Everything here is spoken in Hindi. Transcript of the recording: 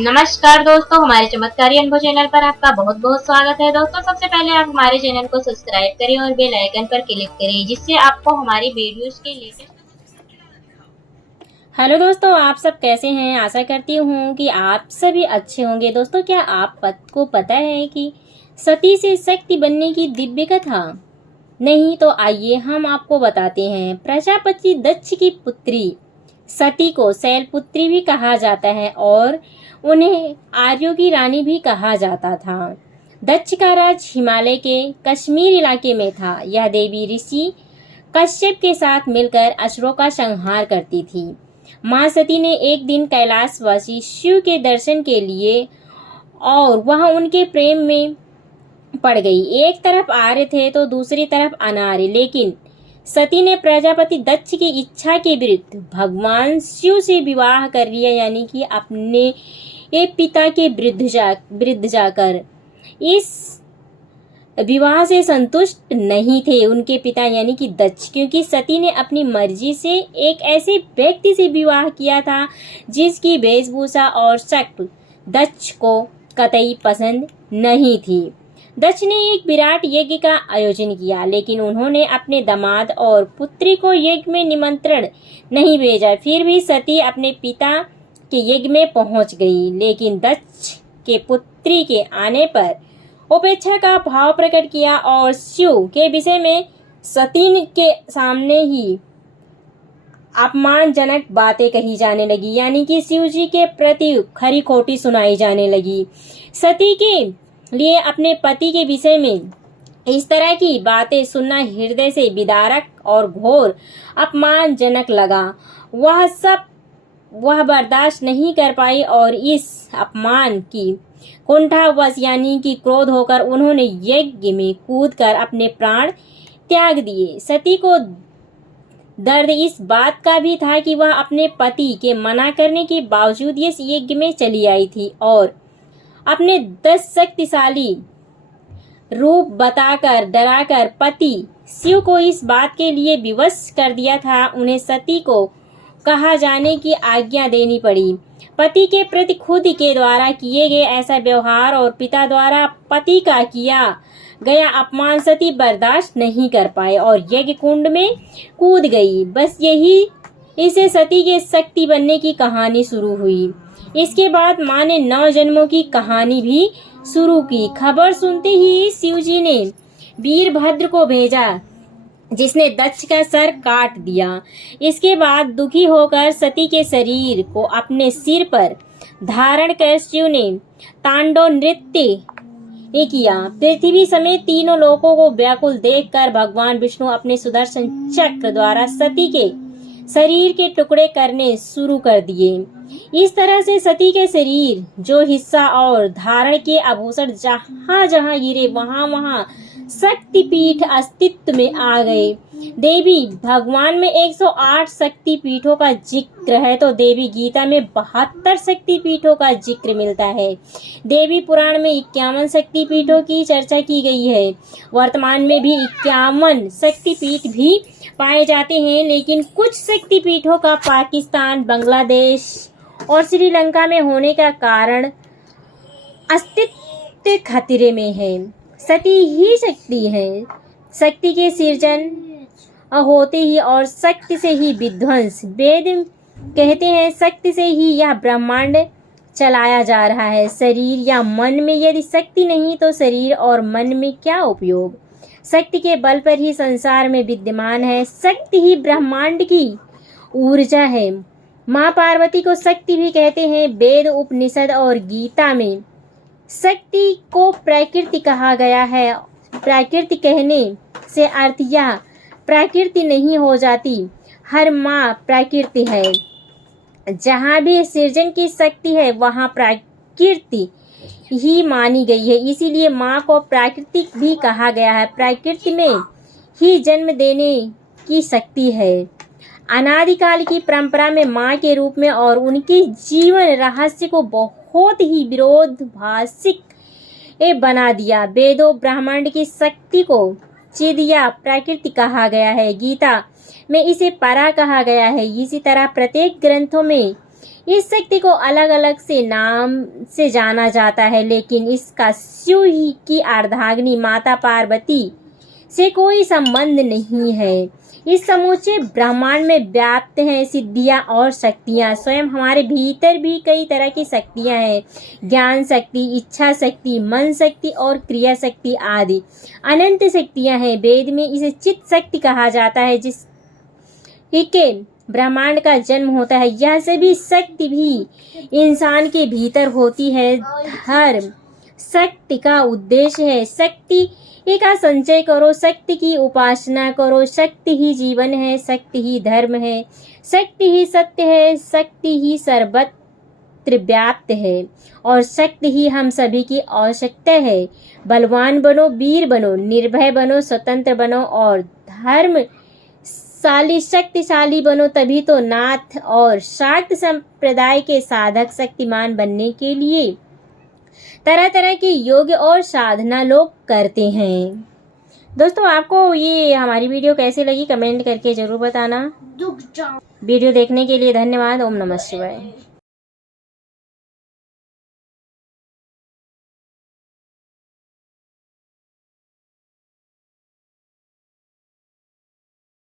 नमस्कार दोस्तों, हमारे चमत्कारी अनुभव चैनल पर आपका बहुत बहुत स्वागत है। दोस्तों, सबसे पहले आप हमारे चैनल को सब्सक्राइब करें और बेल आइकन पर क्लिक करें, जिससे आपको हमारी वीडियोस के लेटेस्ट। हेलो दोस्तों, आप सब कैसे हैं। आशा करती हूँ कि आप सभी अच्छे होंगे। दोस्तों, क्या आपको पता है कि सती से शक्ति बनने की दिव्य कथा? नहीं तो आइए हम आपको बताते हैं। प्रजापति दक्ष की पुत्री सती को शैलपुत्री भी कहा जाता है और उन्हें आर्यों की रानी भी कहा जाता था। दक्ष का राज हिमालय के कश्मीर इलाके में था। यह देवी ऋषि कश्यप के साथ मिलकर असुरों का संहार करती थी। मां सती ने एक दिन कैलाशवासी शिव के दर्शन के लिए और वह उनके प्रेम में पड़ गई। एक तरफ आर्य थे तो दूसरी तरफ अनार्य, लेकिन सती ने प्रजापति दक्ष की इच्छा के विरुद्ध भगवान शिव से विवाह कर लिया, यानी कि अपने पिता के विरुद्ध जाकर। इस विवाह से संतुष्ट नहीं थे उनके पिता यानी कि दक्ष, क्योंकि सती ने अपनी मर्जी से एक ऐसे व्यक्ति से विवाह किया था जिसकी वेशभूषा और शक्ल दक्ष को कतई पसंद नहीं थी। दक्ष ने एक विराट यज्ञ का आयोजन किया, लेकिन उन्होंने अपने दामाद और पुत्री को यज्ञ में निमंत्रण नहीं भेजा। फिर भी सती अपने पिता के यज्ञ में पहुंच गई, लेकिन दक्ष के पुत्री के आने पर उपेक्षा का भाव प्रकट किया और शिव के विषय में सती के सामने ही अपमानजनक बातें कही जाने लगी, यानी कि शिव जी के प्रति खरी खोटी सुनाई जाने लगी। सती के लिए अपने पति के विषय में इस तरह की बातें सुनना हृदय से विदारक और घोर अपमानजनक लगा। वह बर्दाश्त नहीं कर पाई और इस अपमान की कुंठावश यानी कि क्रोध होकर उन्होंने यज्ञ में कूदकर अपने प्राण त्याग दिए। सती को दर्द इस बात का भी था कि वह अपने पति के मना करने के बावजूद इस यज्ञ में चली आई थी और अपने 10 शक्तिशाली रूप बताकर डराकर पति शिव को इस बात के लिए विवश कर दिया था। उन्हें सती को कहा जाने की आज्ञा देनी पड़ी। पति के प्रति खुद के द्वारा किए गए ऐसा व्यवहार और पिता द्वारा पति का किया गया अपमान सती बर्दाश्त नहीं कर पाए और यज्ञ कुंड में कूद गई। बस यही इसे सती के शक्ति बनने की कहानी शुरू हुई। इसके बाद मां ने 9 जन्मों की कहानी भी शुरू की। खबर सुनते ही शिवजी ने वीरभद्र को भेजा, जिसने दक्ष का सर काट दिया। इसके बाद दुखी होकर सती के शरीर को अपने सिर पर धारण कर शिव ने तांडव नृत्य किया। पृथ्वी समेत तीनों लोकों को व्याकुल देखकर भगवान विष्णु अपने सुदर्शन चक्र द्वारा सती के शरीर के टुकड़े करने शुरू कर दिए। इस तरह से सती के शरीर जो हिस्सा और धारण के आभूषण जहां जहां गिरे वहां वहां शक्तिपीठ अस्तित्व में आ गए। देवी भगवान में 108 शक्ति पीठों का जिक्र है तो देवी गीता में 72 शक्ति पीठों का जिक्र मिलता है। देवी पुराण में 51 शक्ति पीठों की चर्चा की गई है। वर्तमान में भी 51 शक्ति पीठ भी पाए जाते हैं, लेकिन कुछ शक्ति पीठों का पाकिस्तान, बांग्लादेश और श्रीलंका में होने का कारण अस्तित्व खतरे में है। सती ही शक्ति है। शक्ति के सृजन होते ही और शक्ति से ही विध्वंस। वेद कहते हैं शक्ति से ही यह ब्रह्मांड चलाया जा रहा है। शरीर या मन में यदि शक्ति नहीं तो शरीर और मन में क्या उपयोग। शक्ति के बल पर ही संसार में विद्यमान है। शक्ति ही ब्रह्मांड की ऊर्जा है। माँ पार्वती को शक्ति भी कहते हैं। वेद, उपनिषद और गीता में शक्ति को प्रकृति कहा गया है। प्रकृति कहने से अर्थ यह प्रकृति नहीं हो जाती, हर माँ प्रकृति है। जहाँ भी सृजन की शक्ति है वहाँ प्रकृति ही मानी गई है, इसीलिए माँ को प्राकृतिक भी कहा गया है। प्रकृति में ही जन्म देने की शक्ति है। अनादिकाल की परंपरा में माँ के रूप में और उनके जीवन रहस्य को बहुत ही विरोधाभासिक बना दिया। वेदों ब्रह्मांड की शक्ति को चिद या प्रकृति कहा गया है। गीता में इसे परा कहा गया है। इसी तरह प्रत्येक ग्रंथों में इस शक्ति को अलग अलग से नाम से जाना जाता है, लेकिन इसका शिव ही की अर्धांगिनी माता पार्वती से कोई संबंध नहीं है। इस समूचे ब्रह्मांड में व्याप्त हैं सिद्धियां और शक्तियां। स्वयं हमारे भीतर भी कई तरह की शक्तियां हैं, ज्ञान शक्ति, इच्छा शक्ति, मन शक्ति और क्रिया शक्ति आदि अनंत शक्तियां हैं। वेद में इसे चित्त शक्ति कहा जाता है, जिसके ब्रह्मांड का जन्म होता है। यह सभी शक्ति भी इंसान के भीतर होती है। धर्म शक्ति का उद्देश्य है शक्ति का संचय करो, शक्ति की उपासना करो। शक्ति ही जीवन है, शक्ति ही धर्म है, शक्ति ही सत्य है, शक्ति ही सर्वत्र व्याप्त है और शक्ति ही हम सभी की आवश्यकता है। बलवान बनो, वीर बनो, निर्भय बनो, स्वतंत्र बनो और धर्मशाली शक्तिशाली बनो, तभी तो नाथ और शाक्त संप्रदाय के साधक शक्तिमान बनने के लिए तरह तरह के योग और साधना लोग करते हैं। दोस्तों, आपको ये हमारी वीडियो कैसी लगी कमेंट करके जरूर बताना। वीडियो देखने के लिए धन्यवाद। ओम नमः शिवाय।